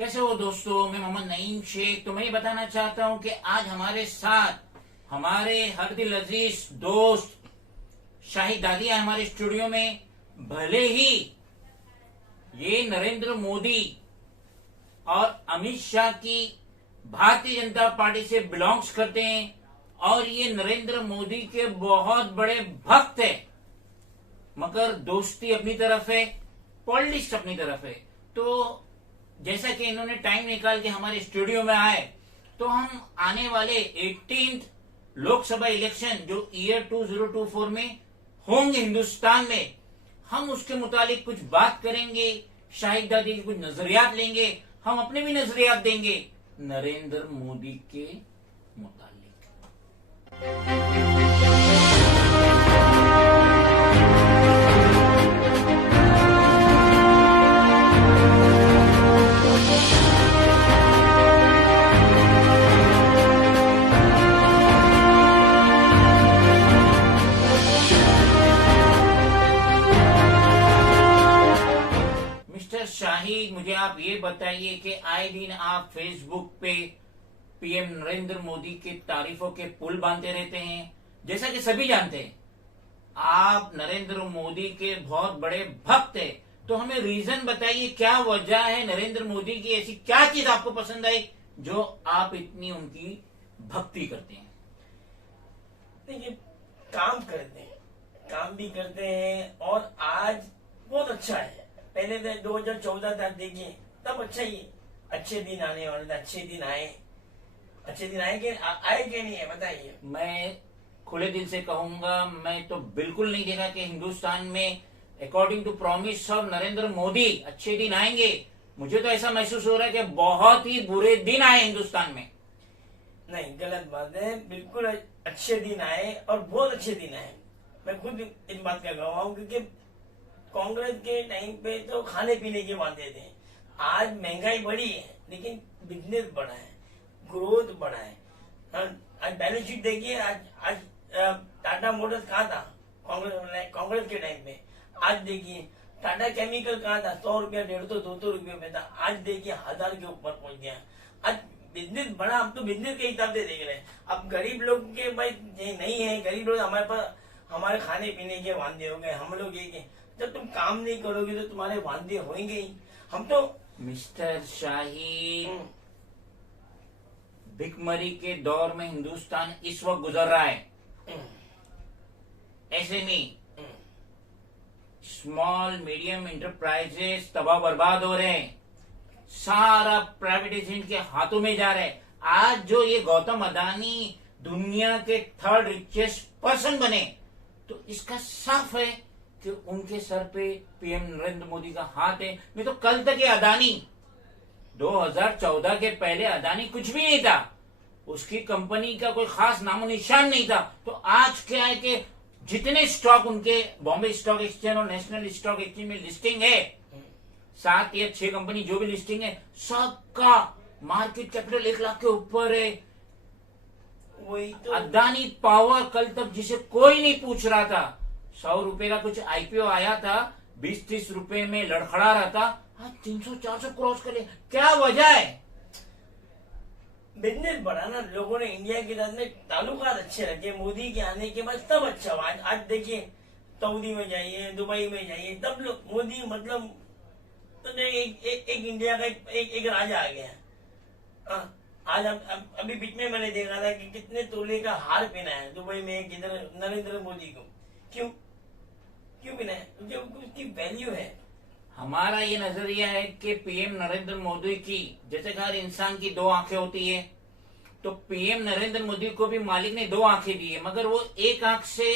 कैसे हो दोस्तों, मैं मोहम्मद नईम शेख। तो मैं ये बताना चाहता हूं कि आज हमारे साथ हमारे हर दिल अजीज दोस्त शाहिद दादिया हमारे स्टूडियो में। भले ही ये नरेंद्र मोदी और अमित शाह की भारतीय जनता पार्टी से बिलोंग्स करते हैं और ये नरेंद्र मोदी के बहुत बड़े भक्त है, मगर दोस्ती अपनी तरफ है, पॉलिटिक्स अपनी तरफ है। तो जैसा कि इन्होंने टाइम निकाल के हमारे स्टूडियो में आए, तो हम आने वाले 18 लोकसभा इलेक्शन जो ईयर 2024 में होंगे हिंदुस्तान में, हम उसके मुतालिक कुछ बात करेंगे। शाहिद दादी के कुछ नजरियात लेंगे, हम अपने भी नजरियात देंगे नरेंद्र मोदी के मुतालिक। मिस्टर शाहिद, मुझे आप ये बताइए कि आए दिन आप फेसबुक पे पीएम नरेंद्र मोदी की तारीफों के पुल बांधते रहते हैं। जैसा कि सभी जानते हैं, आप नरेंद्र मोदी के बहुत बड़े भक्त हैं। तो हमें रीजन बताइए, क्या वजह है नरेंद्र मोदी की? ऐसी क्या चीज आपको पसंद आई जो आप इतनी उनकी भक्ति करते हैं? देखिए, काम करते हैं, काम भी करते हैं और आज बहुत अच्छा है। पहले तो 2014 तक देखिए, तब अच्छा ही अच्छे दिन आने वाले थे। अच्छे दिन आए कि आए कि नहीं है, बताइए। मैं खुले दिल से कहूंगा, मैं तो बिल्कुल नहीं देखा कि हिंदुस्तान में according to promise of Narendra Modi अच्छे दिन आएंगे। मुझे तो ऐसा महसूस हो रहा है कि बहुत ही बुरे दिन आए हिंदुस्तान में। नहीं, गलत बात है। बिल्कुल अच्छे दिन आए और बहुत अच्छे दिन आए। मैं खुद इस बात का गवाह हूँ, क्योंकि कांग्रेस के टाइम पे तो खाने पीने के वादे थे। आज महंगाई बढ़ी है, लेकिन बिजनेस बढ़ा है, ग्रोथ बढ़ा है। आज बैलेंस शीट देखिए, आज टाटा मोटर्स कहाँ था कांग्रेस के टाइम पे? आज देखिए टाटा केमिकल कहाँ था? 100 रुपया, 150, 200 रुपये में था। आज देखिए 1000 के ऊपर पहुंच गया। आज बिजनेस बढ़ा। हम तो बिजनेस के हिसाब से देख रहे हैं। अब गरीब लोग के भाई ये नहीं है। गरीब लोग हमारे पास, हमारे खाने पीने के वादे हो गए। हम लोग ये जब तुम काम नहीं करोगे तो तुम्हारे वादे होंगे ही। हम तो मिस्टर शाहिद, भिखमरी के दौर में हिंदुस्तान इस वक्त गुजर रहा है। ऐसे में स्मॉल मीडियम इंटरप्राइजेस तबाह बर्बाद हो रहे हैं, सारा प्राइवेटाइजेशन के हाथों में जा रहा है। आज जो ये गौतम अदानी दुनिया के 3rd रिचेस्ट पर्सन बने, तो इसका साफ है कि उनके सर पे पीएम नरेंद्र मोदी का हाथ है। नहीं तो कल तक ये अदानी, 2014 के पहले अदानी कुछ भी नहीं था, उसकी कंपनी का कोई खास नामो निशान नहीं था। तो आज क्या है कि जितने स्टॉक उनके बॉम्बे स्टॉक एक्सचेंज और नेशनल स्टॉक एक्सचेंज में लिस्टिंग है, 7 या 6 कंपनी जो भी लिस्टिंग है, सबका मार्केट कैपिटल 1 लाख के ऊपर है। वही तो अदानी पावर कल तक जिसे कोई नहीं पूछ रहा था, 100 रुपए का कुछ आईपीओ आया था, 20-30 रुपए में लड़खड़ा रहा था, आज 300-400 क्रॉस कर लिया। क्या वजह है? बिजनेस बढ़ा ना, लोगों ने इंडिया के साथ में ताल्लुकात अच्छे रखे। मोदी के आने के बाद सब अच्छा हुआ। आज देखिए, सऊदी में जाइए, दुबई में जाइए, तब लोग मोदी मतलब तो एक इंडिया का एक राजा आ गया। आज अभी बीच में मैंने देखा था कि कितने तोले का हार पहना है दुबई में किधर नरेंद्र मोदी को। क्यों पहना है? क्योंकि उसकी वैल्यू है। हमारा ये नजरिया है कि पीएम नरेंद्र मोदी की, जैसे हर इंसान की 2 आंखें होती है, तो पीएम नरेंद्र मोदी को भी मालिक ने 2 आंखें दी है, मगर वो एक आंख से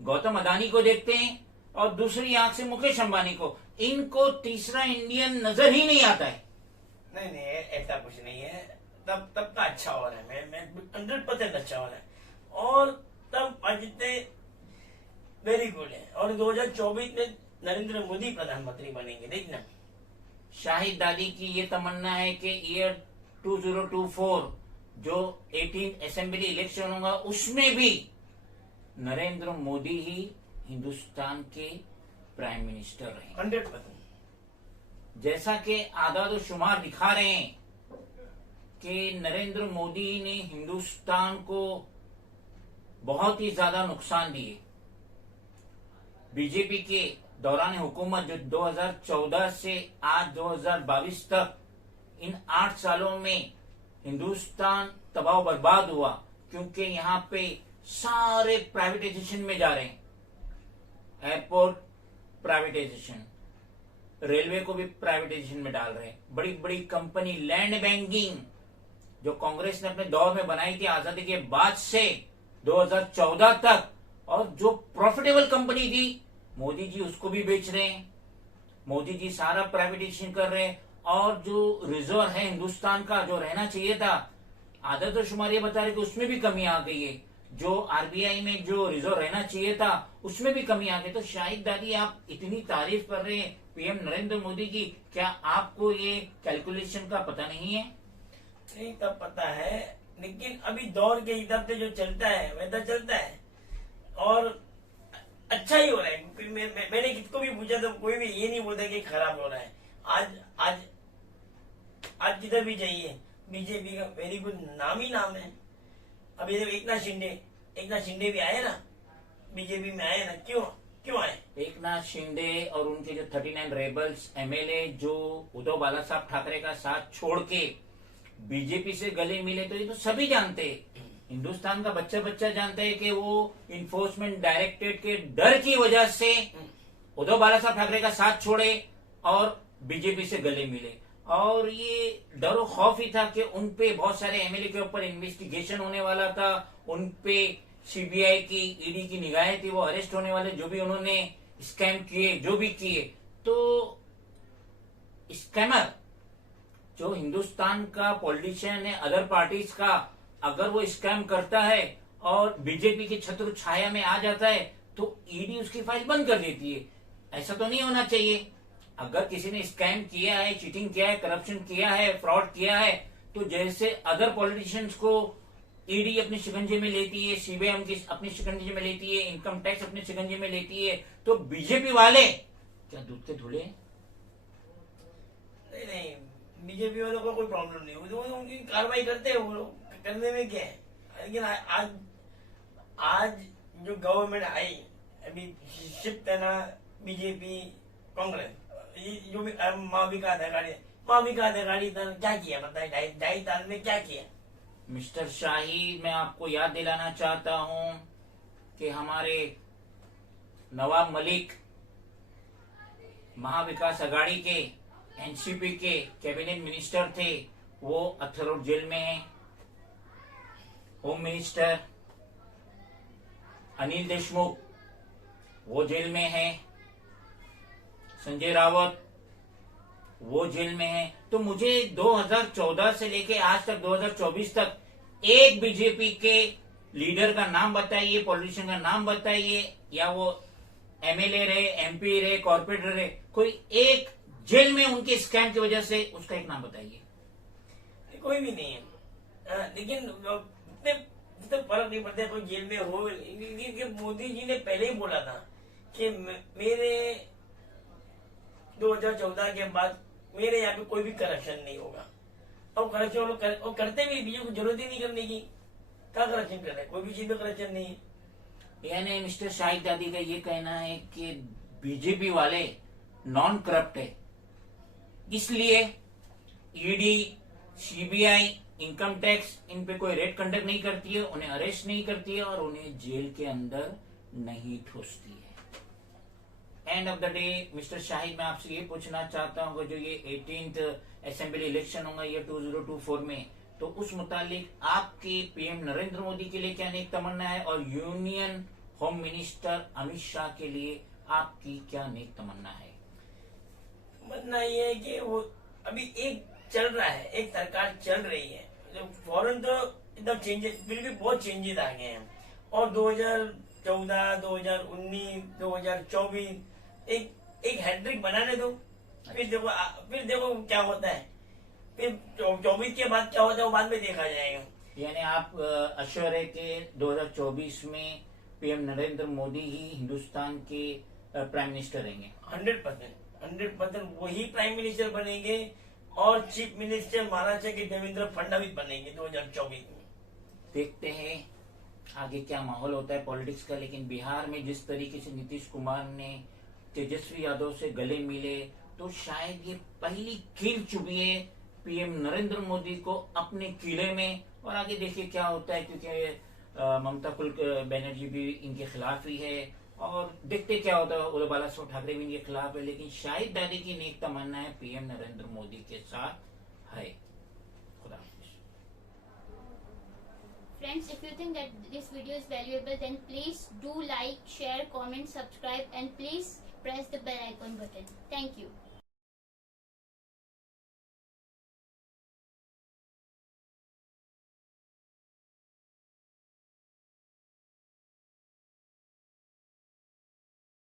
गौतम अदानी को देखते हैं और दूसरी आंख से मुकेश अंबानी को। इनको तीसरा इंडियन नजर ही नहीं आता है। नहीं, ऐसा कुछ नहीं है। तब का अच्छा हो रहा है। मैं 100% अच्छा हो रहा है। और तब जितने वेरी गुड है। और 2024 में नरेंद्र मोदी प्रधानमंत्री बनेंगे, देखना। शाहिद दादी की ये तमन्ना है कि ईयर 2024 जो 18 असेंबली इलेक्शन होगा, उसमें भी नरेंद्र मोदी ही हिंदुस्तान के प्राइम मिनिस्टर रहे। 100%। जैसा कि आदाद शुमार दिखा रहे हैं कि नरेंद्र मोदी ने हिंदुस्तान को बहुत ही ज्यादा नुकसान दिए। बीजेपी के दौरान हुकूमत जो 2014 से आज 2022 तक, इन 8 सालों में हिंदुस्तान तबाह बर्बाद हुआ, क्योंकि यहाँ पे सारे प्राइवेटाइजेशन में जा रहे हैं। एयरपोर्ट प्राइवेटाइजेशन, रेलवे को भी प्राइवेटाइजेशन में डाल रहे हैं, बड़ी बड़ी कंपनी, लैंड बैंकिंग जो कांग्रेस ने अपने दौर में बनाई थी आजादी के बाद से 2014 तक, और जो प्रॉफिटेबल कंपनी थी मोदी जी उसको भी बेच रहे हैं। मोदी जी सारा प्राइवेटाइजेशन कर रहे हैं, और जो रिजर्व है हिंदुस्तान का जो रहना चाहिए था, आदत और शुमार ये बता रहे कि उसमें भी कमी आ गई है। जो आरबीआई में जो रिजर्व रहना चाहिए था उसमें भी कमी आ गई। तो शाहिद दादी, आप इतनी तारीफ कर रहे हैं पीएम नरेंद्र मोदी की, क्या आपको ये कैलकुलेशन का पता नहीं है? नहीं, तब पता है, लेकिन अभी दौर के हिसाब से जो चलता है वैसा चलता है, और अच्छा ही हो रहा है। फिर मैंने किसको भी पूछा तो कोई भी ये नहीं बोलता कि खराब हो रहा है। आज आज आज जिधर भी जाइए बीजेपी का वेरी गुड नाम ही नाम है। अब ये एक नाथ शिंदे भी आए ना, बीजेपी में आए ना, क्यों आए? एक नाथ शिंदे और उनके जो 39 रेबल्स एमएलए जो उद्धव बाला साहब ठाकरे का साथ छोड़ के बीजेपी से गले मिले, तो ये तो सभी जानते हैं, हिंदुस्तान का बच्चा बच्चा जानता है कि वो इन्फोर्समेंट डायरेक्टरेट के डर की वजह से उद्धव बाला साहब ठाकरे का साथ छोड़े और बीजेपी से गले मिले। और ये डर और खौफ ही था कि उनपे बहुत सारे एमएलए के ऊपर इन्वेस्टिगेशन होने वाला था, उनपे सीबीआई की, ईडी की निगाहें थी, वो अरेस्ट होने वाले, जो भी उन्होंने स्कैम किए, जो भी किए। तो स्कैमर जो हिंदुस्तान का पॉलिटिशियन है अदर पार्टीज का, अगर वो स्कैम करता है और बीजेपी की छत्र छाया में आ जाता है तो ईडी उसकी फाइल बंद कर देती है। ऐसा तो नहीं होना चाहिए। अगर किसी ने स्कैम किया है, चीटिंग किया है, करप्शन किया है, फ्रॉड किया है, तो जैसे अदर पॉलिटिशियंस को ईडी अपने शिकंजे में लेती है, सीबीआई अपने शिकंजे में लेती है, इनकम टैक्स अपने शिकंजे में लेती है, तो बीजेपी वाले क्या दूध के धुले? नहीं, बीजेपी वालों को कोई प्रॉब्लम नहीं, वो उनकी कार्रवाई करते हैं, वो लोग करने में क्या है। लेकिन आज जो गवर्नमेंट आई, अभी शिफ्ट है ना बीजेपी कांग्रेस, ये जो भी माँ विकास अघाड़ी क्या किया बताए, ढाई साल में क्या किया? मिस्टर शाही, मैं आपको याद दिलाना चाहता हूं कि हमारे नवाब मलिक महाविकास अघाड़ी के एनसीपी के कैबिनेट मिनिस्टर थे, वो अथरोड जेल में हैं। होम मिनिस्टर अनिल देशमुख वो जेल में है, संजय रावत वो जेल में है। तो मुझे 2014 से लेके आज तक 2024 तक एक बीजेपी के लीडर का नाम बताइए, पॉलिटिशियन का नाम बताइए, या वो एमएलए रहे, एमपी रहे, कॉर्पोरेटर रहे, कोई एक जेल में उनके स्कैम की वजह से उसका एक नाम बताइए। कोई भी नहीं है। लेकिन तो फर्क नहीं पड़ता कोई जेल में हो। मोदी जी ने पहले ही बोला था कि मेरे 2014 के बाद मेरे यहाँ पे कोई भी करप्शन नहीं होगा। और करप्शन वो करते भी, बीजेपी को जरूरत ही नहीं करने की। क्या करप्शन कर रहे हैं? कोई भी चीज में करप्शन नहीं है। यानी मिस्टर शाहिद दादी का ये कहना है कि बीजेपी वाले नॉन करप्ट है, इसलिए ED, CBI, income tax in पे कोई रेड कंडक्ट नहीं करती है, उन्हें अरेस्ट नहीं करती है और उन्हें जेल के अंदर नहीं ठूसती है। End of the day mister Shahid, मैं आपसे ये पूछना चाहता हूँ जो ये 18th असेंबली इलेक्शन होगा ये 2024 में, तो उस मुतालिक आपके पीएम नरेंद्र मोदी के लिए क्या नेक तमन्ना है और union home minister Amit Shah के लिए आपकी क्या नेक तमन्ना है? तमन्ना ये है कि वो अभी एक चल रहा है, एक सरकार चल रही है, जो फौरन तो एकदम चेंजेस, फिर भी बहुत चेंजेस आ गए हैं। और 2014, 2019, 2024 एक हैट्रिक बनाने दो, फिर देखो क्या होता है। फिर 24 के बाद क्या होता है वो बाद में देखा जाएगा। यानी आप अश्योर है कि 2024 में पीएम नरेंद्र मोदी ही हिंदुस्तान के प्राइम मिनिस्टर रहेंगे? 100%। 100% वही प्राइम मिनिस्टर बनेंगे और चीफ मिनिस्टर महाराष्ट्र के देवेंद्र फडणवीस बनेंगे 2024 में। देखते हैं आगे क्या माहौल होता है पॉलिटिक्स का। लेकिन बिहार में जिस तरीके से नीतीश कुमार ने तेजस्वी यादव से गले मिले, तो शायद ये पहली कील चुभी है पीएम नरेंद्र मोदी को अपने किले में। और आगे देखिए क्या होता है, क्योंकि ममता बनर्जी भी इनके खिलाफ ही है, और देखते क्या होता है। उद्धव बालासाहेब ठाकरे भी इनके खिलाफ है, लेकिन शाहिद दादी की नेक तमन्ना है पीएम नरेंद्र मोदी के साथ है। खुदा हाफिज। Friends, if you think that this video is valuable, then please do like, share, comment, subscribe, and please press the bell icon button. Thank you.